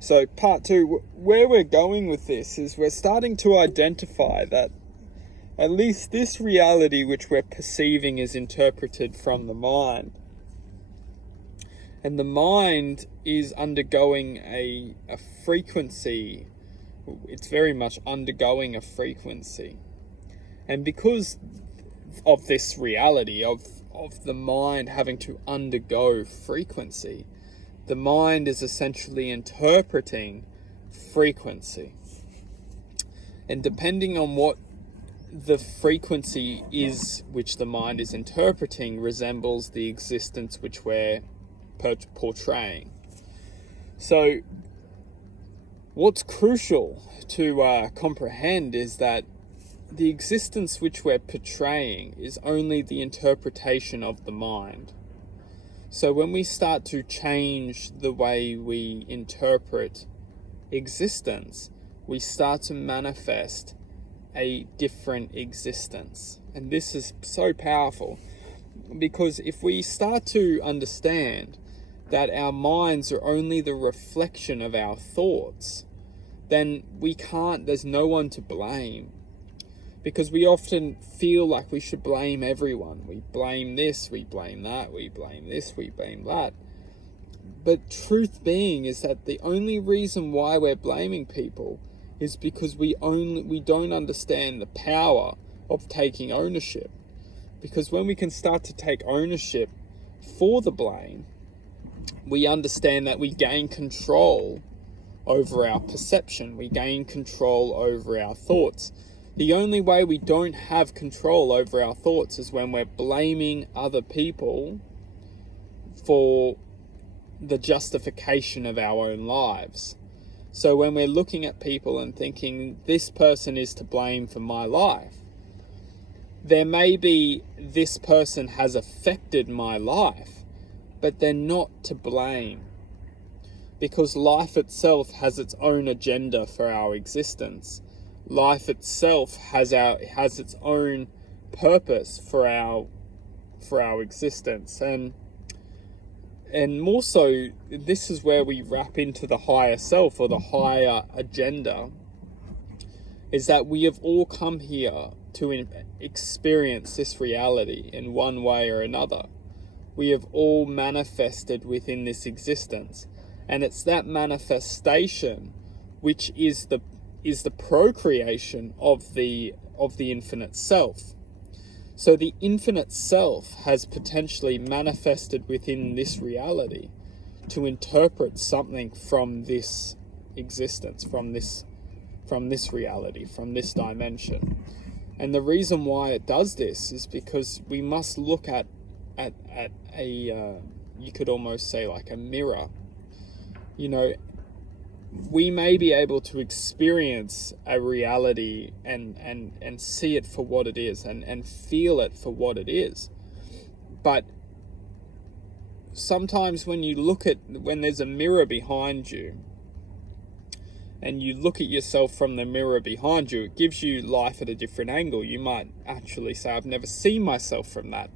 So part two, where we're going with this is we're starting to identify that at least this reality which we're perceiving is interpreted from the mind. And the mind is undergoing a frequency. It's very much undergoing a frequency. And because of this reality of the mind having to undergo frequency, the mind is essentially interpreting frequency. And depending on what the frequency is which the mind is interpreting resembles the existence which we're portraying. So what's crucial to comprehend is that the existence which we're portraying is only the interpretation of the mind. So when we start to change the way we interpret existence, we start to manifest a different existence. And this is so powerful, because if we start to understand that our minds are only the reflection of our thoughts, then there's no one to blame. Because we often feel like we should blame everyone. We blame this, we blame that, we blame this, we blame that. But truth being is that the only reason why we're blaming people is because we don't understand the power of taking ownership. Because when we can start to take ownership for the blame, we understand that we gain control over our perception, we gain control over our thoughts. The only way we don't have control over our thoughts is when we're blaming other people for the justification of our own lives. So when we're looking at people and thinking, this person is to blame for my life, there may be this person has affected my life, but they're not to blame. Because life itself has its own agenda for our existence. Life itself has its own purpose for our existence, and more so, this is where we wrap into the higher self or the higher agenda. Is that we have all come here to experience this reality in one way or another. We have all manifested within this existence, and it's that manifestation which is the procreation of the infinite self. So the infinite self has potentially manifested within this reality to interpret something from this existence, from this reality, from this dimension. And the reason why it does this is because we must look at a you could almost say like a mirror. You know, we may be able to experience a reality and see it for what it is and feel it for what it is. But sometimes when there's a mirror behind you and you look at yourself from the mirror behind you, it gives you life at a different angle. You might actually say, I've never seen myself from that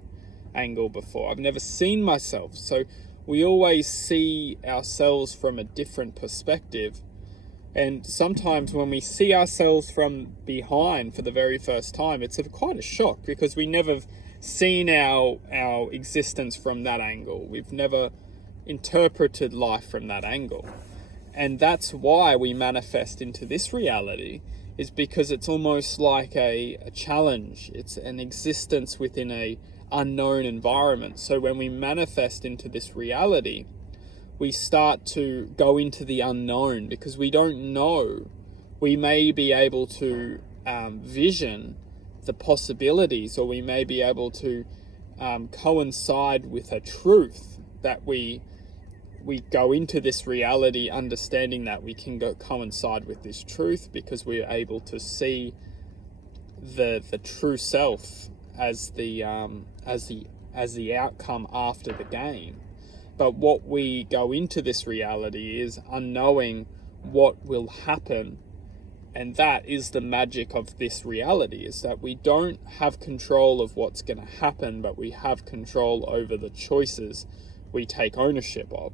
angle before. I've never seen myself. So we always see ourselves from a different perspective. And sometimes when we see ourselves from behind for the very first time, it's quite a shock, because we never seen our existence from that angle. We've never interpreted life from that angle. And that's why we manifest into this reality, is because it's almost like a challenge. It's an existence within a unknown environment. So when we manifest into this reality, we start to go into the unknown, because we don't know. We may be able to vision the possibilities, or we may be able to coincide with a truth that we go into this reality understanding that we can coincide with this truth, because we're able to see the true self as the outcome after the game. But what we go into this reality is unknowing what will happen, and that is the magic of this reality, is that we don't have control of what's going to happen, but we have control over the choices we take ownership of.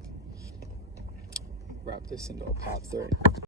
wrap this into a part 3.